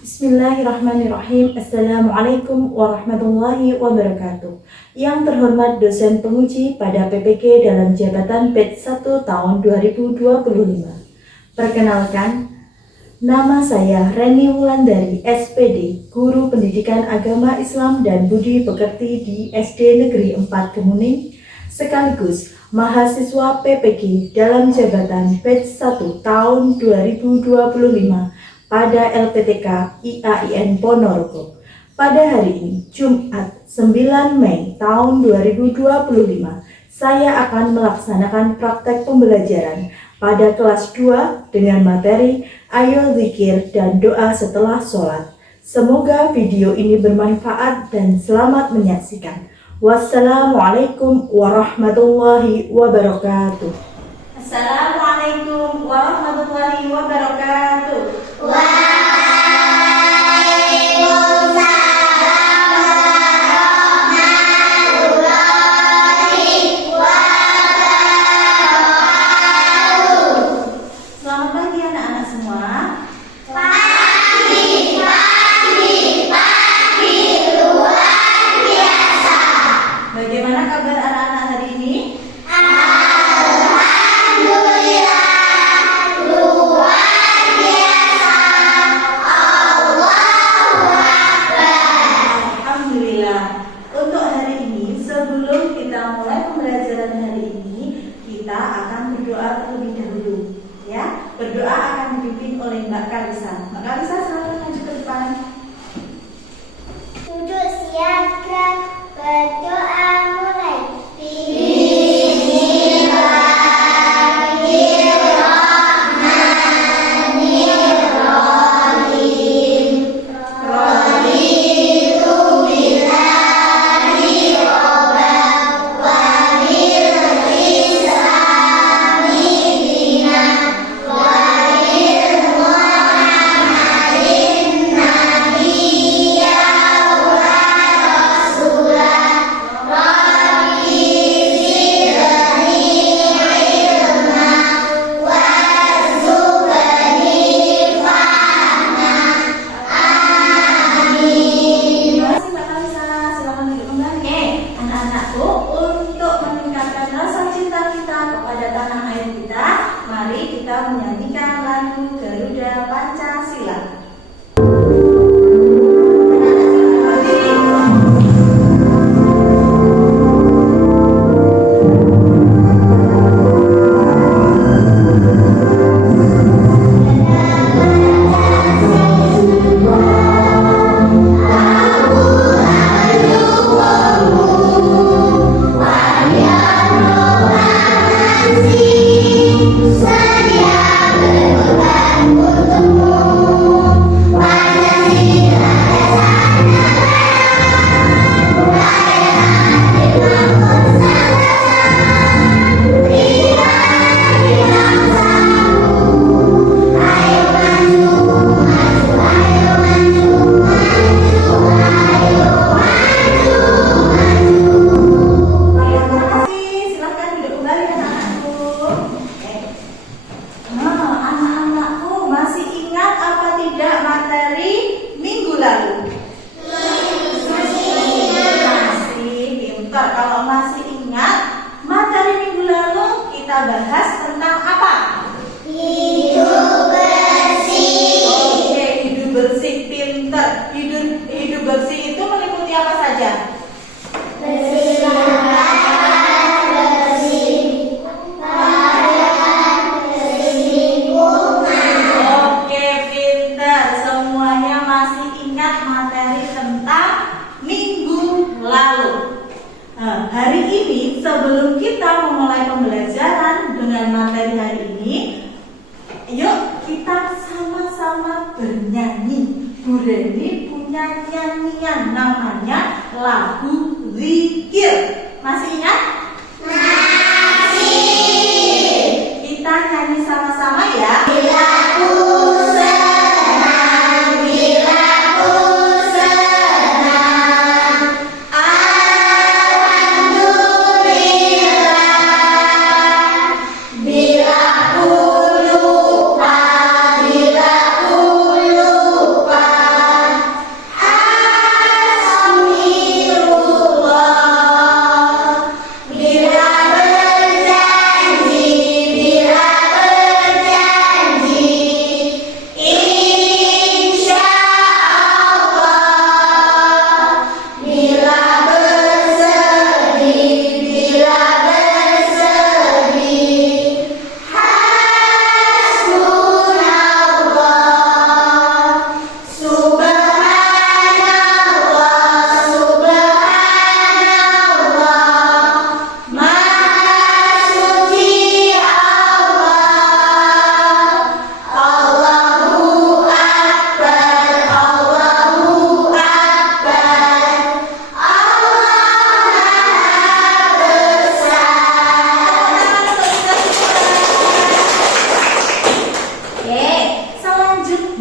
Bismillahirrahmanirrahim. Assalamualaikum warahmatullahi wabarakatuh. Yang terhormat dosen penguji pada PPG dalam jabatan batch 1 tahun 2025. Perkenalkan, nama saya Reni Wulandari, SPD, Guru Pendidikan Agama Islam dan Budi Pekerti di SD Negeri 4 Kemuning, sekaligus mahasiswa PPG dalam jabatan batch 1 tahun 2025 pada LPTK IAIN Ponorogo. Pada hari ini, Jumat 9 Mei tahun 2025, saya akan melaksanakan praktek pembelajaran pada kelas 2 dengan materi Ayo Zikir dan Doa Setelah Sholat. Semoga video ini bermanfaat dan selamat menyaksikan. Wassalamualaikum warahmatullahi wabarakatuh. Assalamualaikum warahmatullahi wabarakatuh. Selamat pagi anak-anak semua. Pagi, luar biasa. Bagaimana kabar anak-anak hari ini? Untuk hari ini, sebelum kita mulai pembelajaran hari ini, kita akan berdoa terlebih dahulu. Ya, berdoa akan dipimpin oleh Mbak Karisa. Mbak Karisa, silakan maju ke depan. Duduk siaga, berdoa mulai. Menyanyikan lagu Garuda Pancasila. Kalau masih ingat, materi minggu lalu kita bahas tentang apa? Hidup bersih. Oke, hidup bersih, pinter. Hidup bersih itu meliputi apa saja? Bersih makanan, bersih badan, bersih lingkungan. Oke, pinter. Semuanya masih ingat materi tentang minggu lalu. Hari ini sebelum kita memulai pembelajaran dengan materi hari ini, yuk kita sama-sama bernyanyi. Bu Reni punya nyanyian namanya lagu Zikir. Masih ingat? Masih. Kita nyanyi sama-sama ya. Bila ku senang, bila ku senang, alhamdulillah. 1, 2, 3, 4.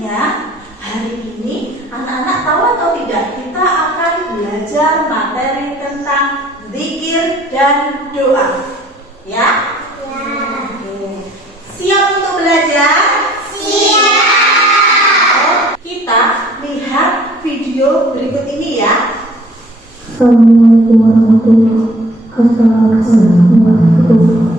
Selanjutnya, hari ini anak-anak tahu atau tidak, kita akan belajar materi tentang zikir dan doa. Ya? Oke. Siap untuk belajar? Siap. Kita lihat video berikut ini ya. Assalamualaikum warahmatullahi wabarakatuh.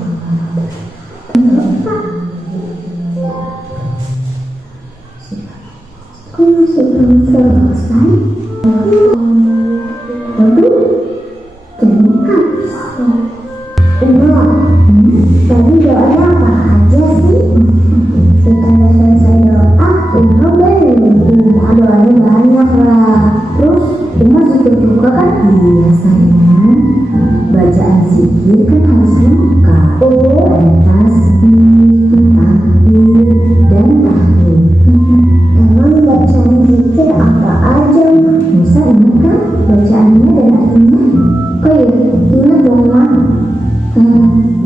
Kok masih belum selesai? Waduh, jadi habis. Tadi doanya apa aja sih? Setelah selesai doa, doanya banyak lah. Terus zikir juga kan? Biasanya bacaan zikir kan harus lengkap. Ada tasbih, takbir, dan tahlil. Emang bacaan zikir apa aja? Bisa ingat kan bacaannya dan artinya? Oh iya, ingat dong Mak.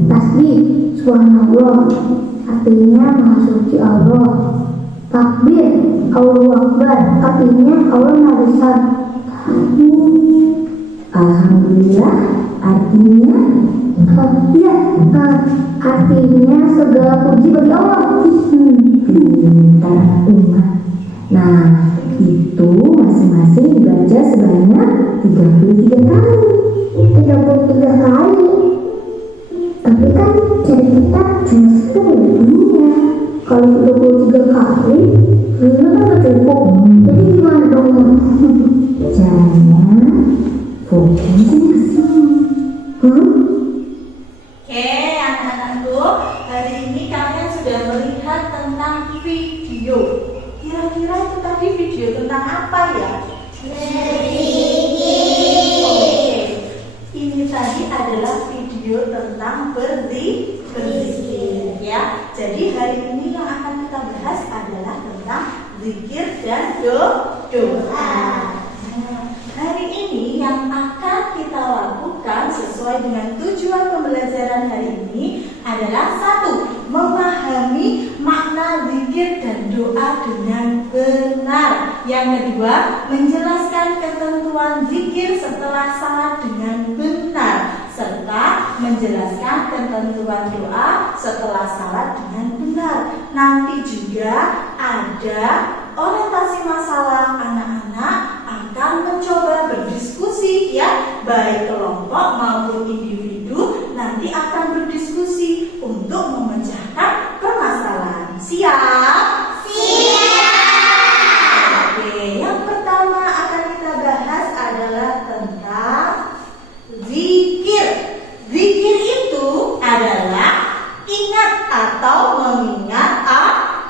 Tasbih, subhanallah, artinya maha suci Allah. Takbir, Allahu Akbar, artinya Allah maha besar. Alhamdulillah, artinya artinya segala puji bagi Allah. Pintar umat. Nah, itu masing-masing dibaca sebanyak 33 kali. 33 kali. Tapi kan cari kita cuma 10. Kalau 23 kali, itu kan gak cukup. Jadi gimana dong? Caranya fokus ke sini. Oke, anak-anakku, hari ini kalian sudah melihat tentang video. Kira-kira itu tadi video tentang apa ya? Oke, ini tadi adalah video tentang berzikir ya. Jadi hari ini yang akan kita bahas adalah tentang zikir dan doa. Hari ini yang akan kita lakukan sesuai dengan tujuan pembelajaran hari ini adalah 1. Memahami makna zikir dan doa dengan benar. Yang kedua, menjelaskan ketentuan zikir setelah salat dengan benar, serta menjelaskan ketentuan doa setelah salat dengan benar. Nanti juga ada orientasi masalah. Anak-anak akan mencoba berdiskusi ya, baik kelompok maupun individu, nanti akan berdiskusi untuk memecahkan permasalahan. Siap? Siap. Oke, yang pertama akan kita bahas adalah tentang zikir. Zikir itu adalah ingat atau mengingat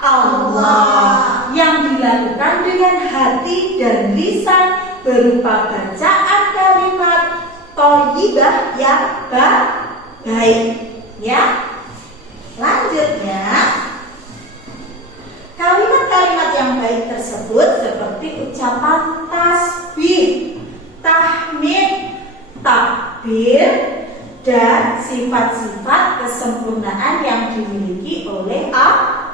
Allah yang dilakukan dengan hati dan lisan berupa bacaan kalimat thayyibah yang baik ya. Lanjutnya, kalimat-kalimat yang baik tersebut seperti ucapan tasbih, tahmid, takbir, dan sifat-sifat kesempurnaan yang dimiliki oleh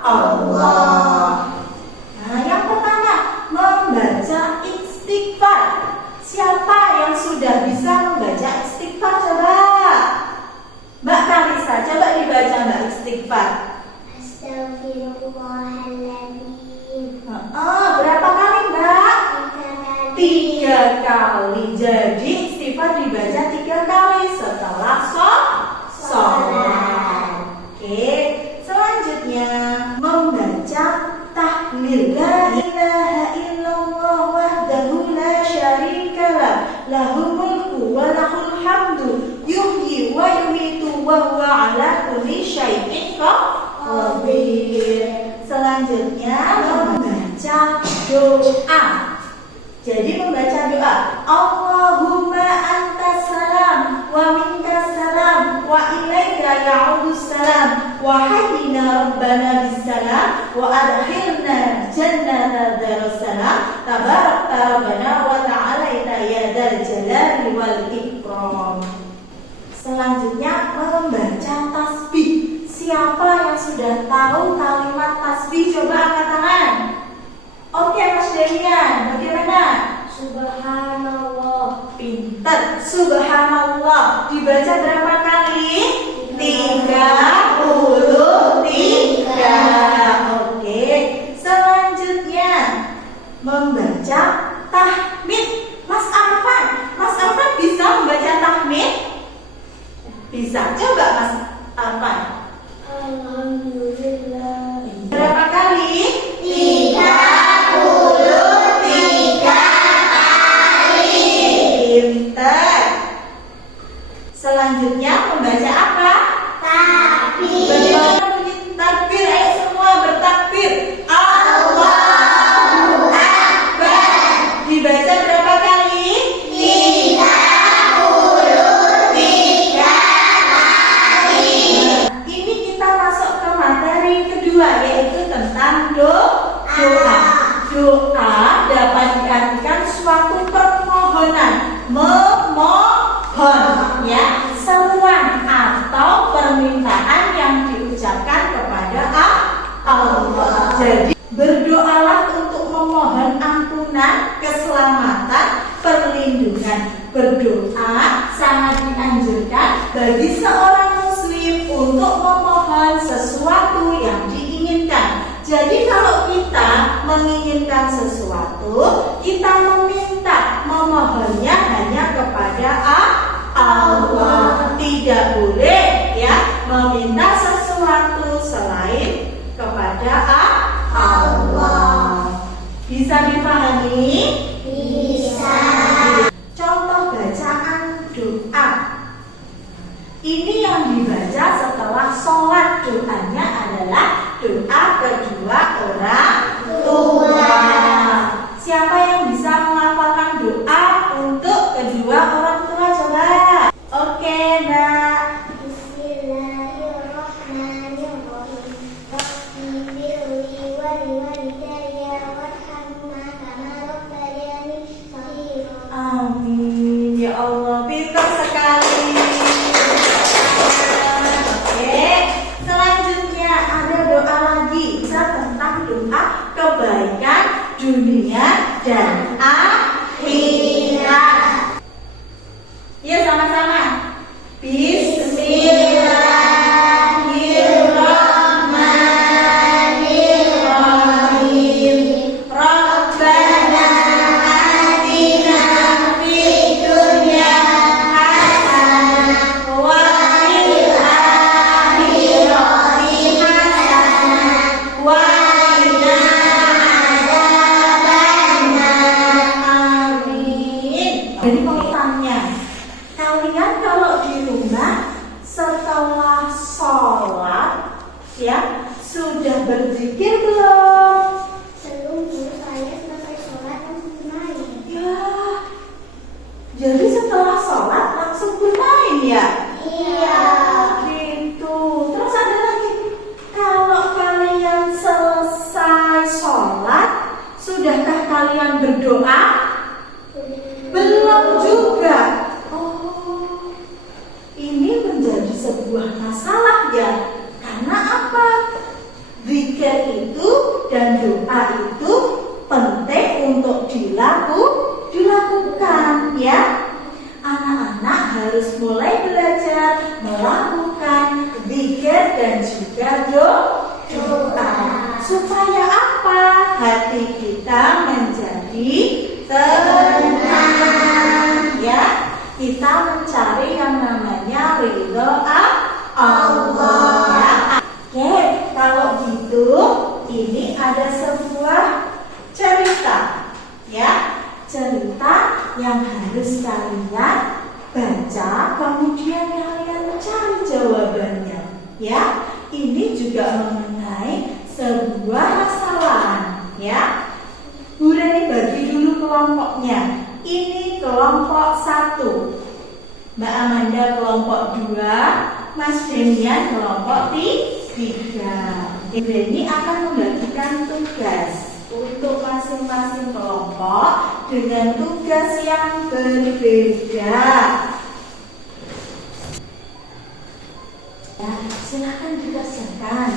Allah. Nah, yang pertama, membaca istighfar. Siapa yang sudah bisa membaca istighfar? Coba Mbak Karisa, coba dibaca Mbak istighfar. Astagfirullahaladzim. Berapa kali Mbak? 3 kali. Jadi istighfar dibaca 3 kali setelah sholat. Oke. Selanjutnya membaca tahlil. La ilaha illallah wahdahu la syarikalah, lahul mulku wa lahul hamdu, yuhyi wa yumitu wa huwa ala kulli syai'in qadir. Selanjutnya membaca doa. Jadi membaca doa, Allahumma antas salam wa minkas salam wa ilaika ya'udus salam wa hayyina rabbana bis salam wa adkhilna jannata darussalam tabarakta rabbana wa ta'alaita ya dzal jalali wal ikram. Selanjutnya membaca tasbih. Siapa yang sudah tahu kalimat tasbih? Coba angkat tangan. Oke, Mas Demian, bagaimana? Subhanallah. Pintar. Subhanallah dibaca berapa kali? 33. Oke. Selanjutnya membaca tahmid. Mas Arfan bisa membaca tahmid? Bisa. Coba Mas Arfan. Alhamdulillah. Berapa kali? 33 kali. Pintar. Selanjutnya membaca apa? Tapi Bagaimana bunyi takbir? Ayo semua bertakbir. Allahu Akbar. Dibaca berapa kali? 33 kali. Ini kita masuk ke materi kedua, yaitu tentang doa. Doa dapat diartikan suatu permohonan, memohon, ya, seruan atau permintaan yang diucapkan kepada Allah. Jadi berdoalah untuk memohon ampunan, keselamatan, perlindungan. Berdoa sangat dianjurkan bagi seorang muslim untuk memohon sesuatu yang diinginkan. Jadi kalau kita menginginkan sesuatu, kita memohonnya hanya kepada Allah. Tidak boleh ya meminta sesuatu selain kepada Allah. Bisa dipahami? Bisa. Contoh bacaan doa. Ini yang dibaca setelah sholat. Doanya adalah doa kedua orang tua. Siapa yang bisa menghafalkan doa untuk kedua orang tua? Coba. Oke, Mbak. Bismillahirrahmanirrahim. Rabbighfirli wa liwalidayya warhamhuma kama rabbayani shaghira. Amin. Ya Allah, pintar sekali. Oke, selanjutnya ada doa lagi. Bisa tentang doa kebaikan dunia dan akhirat. Ya, sama-sama. Bismillahirrahmanirrahim. Rabbana atina fid dunya hasanah wa fil akhirati hasanah wa qina adzabannar. Amin. Jadi pertanyaannya, kalian kalau di rumah setelah sholat ya sudah berzikir belum? Sebelum saya selesai sholat langsung bermain. Ya, jadi setelah sholat langsung bermain ya? Iya. Gitu. Terus ada lagi, kalau kalian selesai sholat, sudahkah kalian berdoa? Belum juga. Oh, ini menjadi sebuah masalah ya. Karena apa? Zikir itu dan doa itu penting untuk dilakukan ya. Anak-anak harus mulai belajar melakukan zikir dan juga doa. Supaya apa? Hati kita menjadi tenang ya. Kita mencari yang namanya ridho Allah ya. Oke, kalau gitu ini ada sebuah cerita ya. Cerita yang harus kalian baca, kemudian kalian cari jawabannya ya. Ini juga mengenai sebuah masalah ya. Bu Reni bagi dulu kelompoknya. Ini kelompok 1, Mbak Amanda kelompok 2, Mas Demian kelompok 3. Bu Reni akan membagikan tugas untuk masing-masing kelompok dengan tugas yang berbeda. Ya, silakan dikerjakan.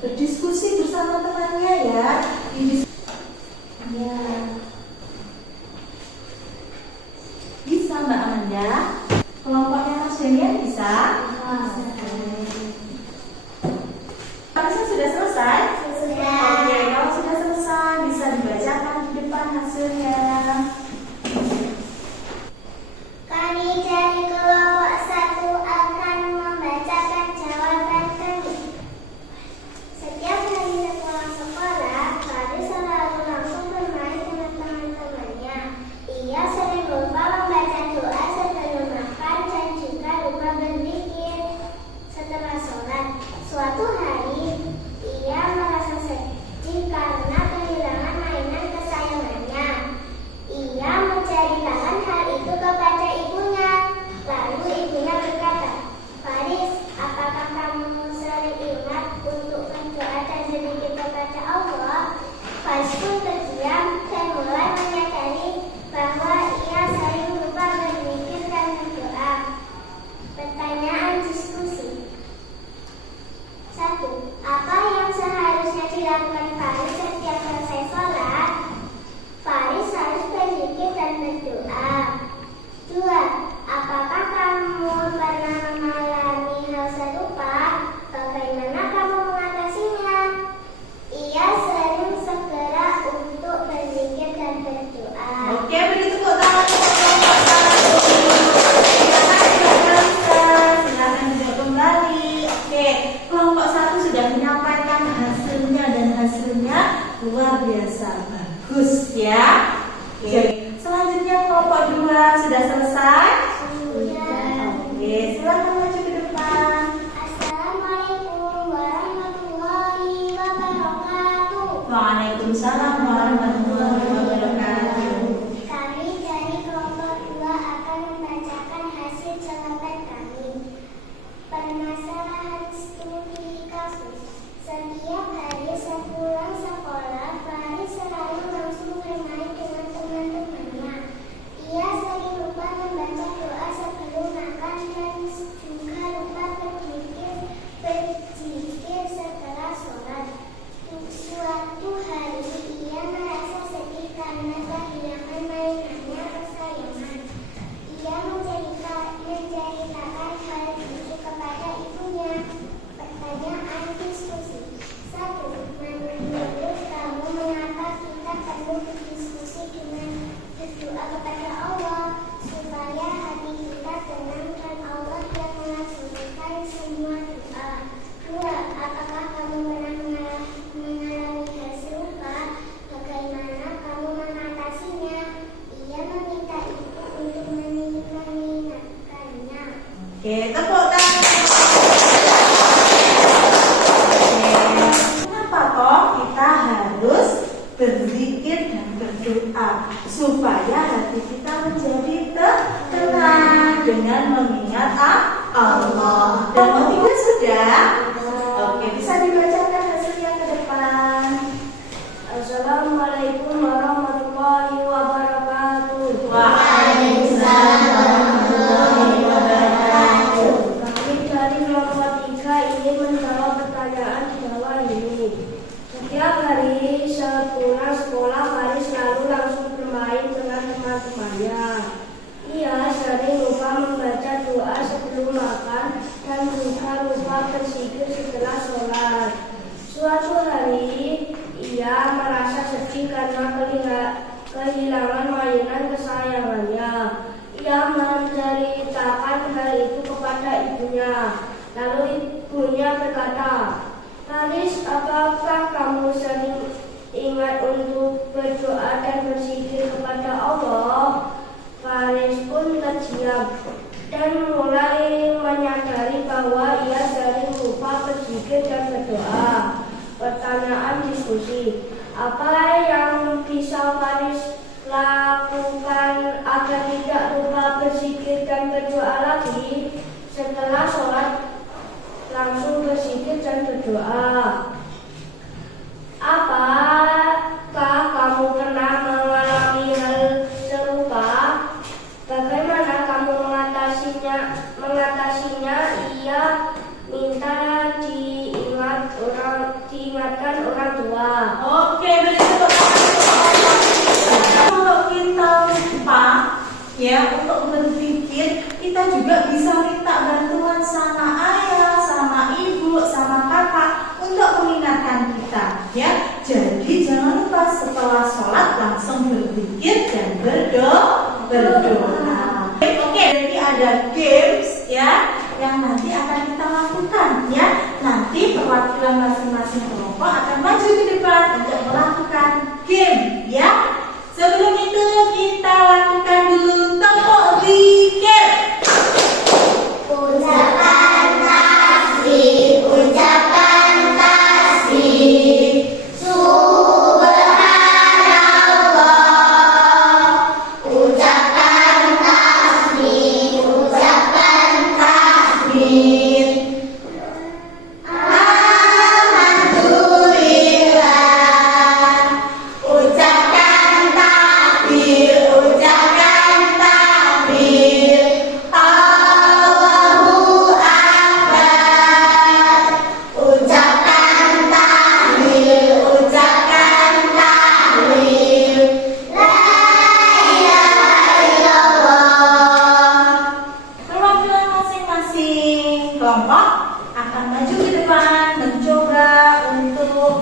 berdiskusi bersama temannya ya. Ya. Bisa Mbak Amanda? Kelompoknya Mas Daniel bisa? Harusnya sudah selesai? Sudah. Oke, kalau sudah selesai bisa dibacakan di depan hasilnya. Kami dari kelompok 1 akan membacakan jawaban kami. Setiap hari sepulang sekolah, Faris selalu langsung bermain dengan teman-temannya. Ia sering lupa membaca doa sebelum makan dan juga lupa berzikir setelah sholat. Suatu hari, ia merasa sedih karena kehilangan mainan kesayangannya. Ia menceritakan hal itu kepada ibunya. Lalu ibunya berkata, Faris, apakah kamu sering ingat untuk berdoa dan berzikir kepada Allah? Faris pun terdiam dan mulai menyadari bahwa ia sering lupa berzikir dan berdoa. Pertanyaan diskusi. 1. Apa yang seharusnya dilakukan Faris setiap selesai sholat? Faris harus berzikir dan berdoa. 2. Apakah kamu pernah mengalami hal serupa? Bagaimana kamu mengatasinya? Ia sering segera untuk berzikir dan berdoa. Oke, beri tepuk tangan untuk kelompok 1. Silakan duduk kembali. Oke, kelompok 1 sudah menyampaikan hasilnya dan hasilnya luar biasa bagus ya. Oke, selanjutnya kelompok 2 sudah selesai? Oke, silakan maju ke depan. Assalamualaikum warahmatullahi wabarakatuh. Waalaikumsalam warahmatullahi wabarakatuh. Kami dari kelompok 2 akan membacakan hasil jawaban kami. Permasalahan studi kasus. Setiap hari sepulang sekolah, Faris selalu langsung bermain dengan teman-temannya. Ia sering lupa membaca doa sebelum makan dan juga lupa berzikir setelah sholat. Suatu hari ia merasa sedih karena kehilangan mainannya kesayangan. Ia menceritakan hal itu kepada ibunya. Pertanyaan diskusi. 1. Menurut kamu mengapa kita perlu berdiskusi dengan berdoa kepada Allah supaya hati kita tenang dan Allah yang melaksanakan semua doa? 2. Apakah kamu pernah mengalami hal serupa? Bagaimana kamu mengatasinya? Ia meminta ibu untuk mengingatkannya. Oke, tepuk tangan. Kenapa toh kita harus berzikir dan berdoa supaya hati kita menjadi tenang dengan mengingat Allah. Dan ketika sudah, oke, bisa dibacakan hasilnya ke depan. Assalamualaikum warahmatullahi wabarakatuh. Waalaikumsalam warahmatullahi wabarakatuh. Kami dari kelompok 3 ingin menjawab pertanyaan di bawah ini. Setiap hari sepulang sekolah, Faris selalu langsung bermain dengan teman-temannya. Ia sering lupa membaca doa sebelum makan dan juga lupa berzikir setelah sholat. Suatu hari, ia merasa sedih karena kehilangan mainan kesayangannya. Ia menceritakan hal itu kepada ibunya. Lalu ibunya berkata, Faris, apakah kamu sering ingat untuk berdoa dan berzikir kepada Allah? Faris pun terdiam dan mulai menyadari bahwa ia sering lupa berzikir dan berdoa. Pertanyaan diskusi. Apa yang bisa Faris lakukan agar tidak lupa berzikir dan berdoa lagi? Setelah sholat, langsung berzikir dan berdoa. Apakah kamu pernah mengalami hal serupa? Bagaimana kamu mengatasinya? Ia minta diingat orang diingatkan orang tua. Oke, beri tepuk tangan untuk Allah. Kalau kita lupa ya untuk berpikir, kita juga bisa minta bantuan sama ayah, sama ibu, sama kakak untuk mengingatkan kita ya. Jadi jangan lupa setelah sholat langsung berpikir dan berdoa. Oke, jadi ada games ya yang nanti akan kita lakukan ya. Nanti perwakilan masing-masing kelompok akan maju ke depan untuk melakukan game ya. Sebelum itu kita lakukan dulu tepuk zikir. Ucapan tasbih, ucapan tasbih. Subhanallah. Ucapan tasbih, ucapan tasbih. Alhamdulillah. Ucapan takbir, ucapan takbir. Allahu Akbar. Ucapan tahlil, ucapan tahlil. La ilaha illallah. Perwakilan masing-masing kelompok akan maju ke depan mencoba untuk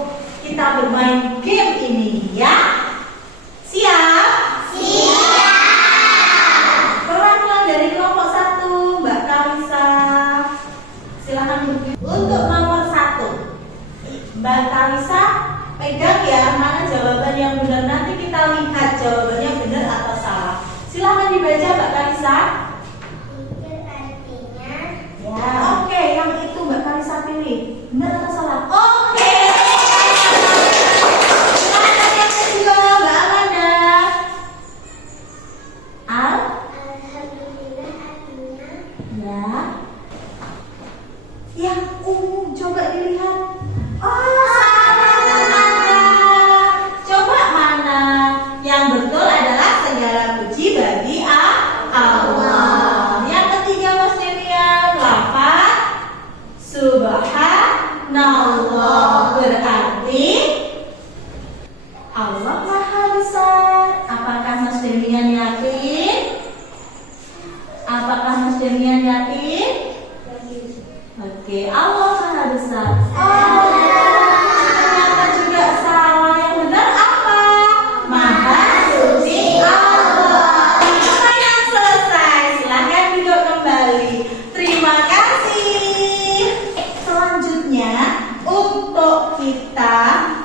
kita bermain game ini ya. Siap? Siap. Perwakilan dari kelompok 1, Mbak Kalisa. Silakan untuk nomor 1. Mbak Kalisa pegang ya mana jawaban yang benar. Nanti kita lihat jawabannya benar atau salah. Silakan dibaca Mbak Kalisa. Itu artinya Ya, oke, yang itu Mbak Kalisa pilih. Benar atau salah? Oke. Silakan yang kedua, Mbak Amanda. alhamdulillah artinya Ya. Yang ungu coba dilihat. Oh, salah Amanda. Coba mana? Yang betul adalah segala puji bagi Allah. Yang ketiga Mas Demian, lafaz Subhanallah berarti Allah Maha Besar. Apakah Mas Demian yakin? Apakah Mas Demian yakin? Oke, Allah Maha Besar. Oh, ternyata juga salah. Yang benar apa? Maha Suci Allah. Pertanyaan selesai. Silahkan duduk kembali. Terima kasih. Selanjutnya, untuk kita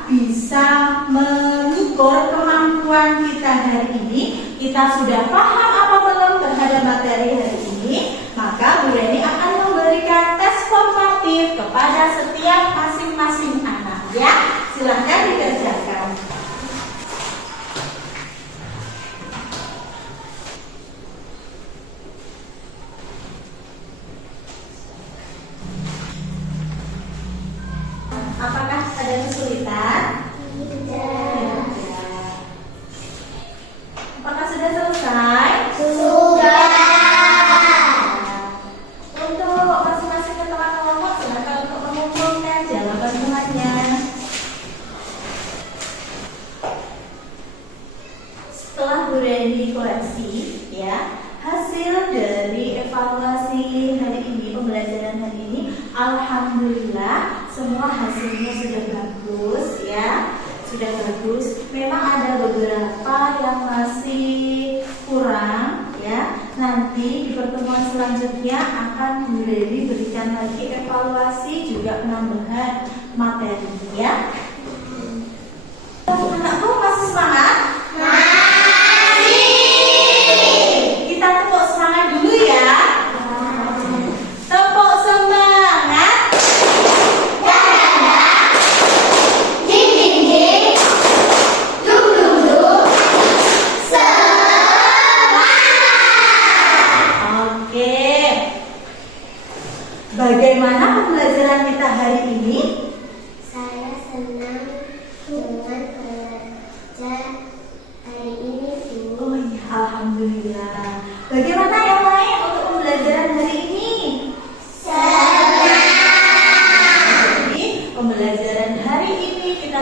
bisa mengukur kemampuan kita hari ini, kita sudah paham apa belum terhadap materi hari ini, maka Bu Reni akan memberikan tes formatif kepada setiap masing-masing anak ya. Silahkan dikerjakan. Apakah ada kesulitan? Tidak. Apakah sudah selesai? sudah. Untuk masing-masing ketua kelompok silakan untuk mengumpulkan jawaban semuanya. hari ini kita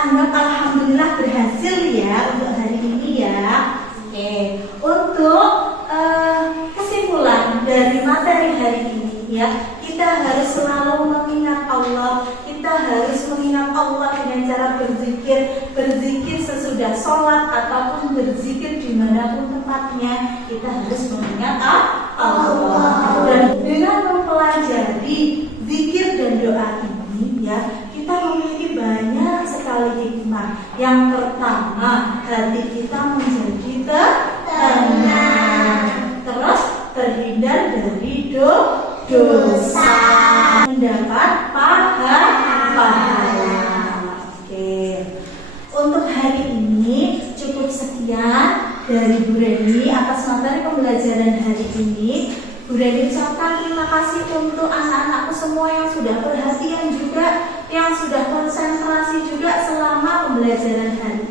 anggap alhamdulillah berhasil ya untuk hari ini ya. Oke, untuk kesimpulan dari materi hari ini ya, kita harus selalu mengingat Allah. Kita harus mengingat Allah dengan cara berzikir sesudah sholat ataupun berzikir dimanapun tempatnya. Kita harus mengingat Allah. Dan dengan mempelajari zikir dan doa ini ya, kita memiliki banyak sekali hikmah. Yang pertama, hati kita menjadi tenang, terus terhindar dari dosa, mendapat pahala. Oke, untuk hari ini cukup sekian dari Bu Reni atas materi pembelajaran hari ini. Bu Reni ucapkan terima kasih untuk anak-anakku semua yang sudah perhatian juga, yang sudah konsentrasi juga selama pembelajaran hari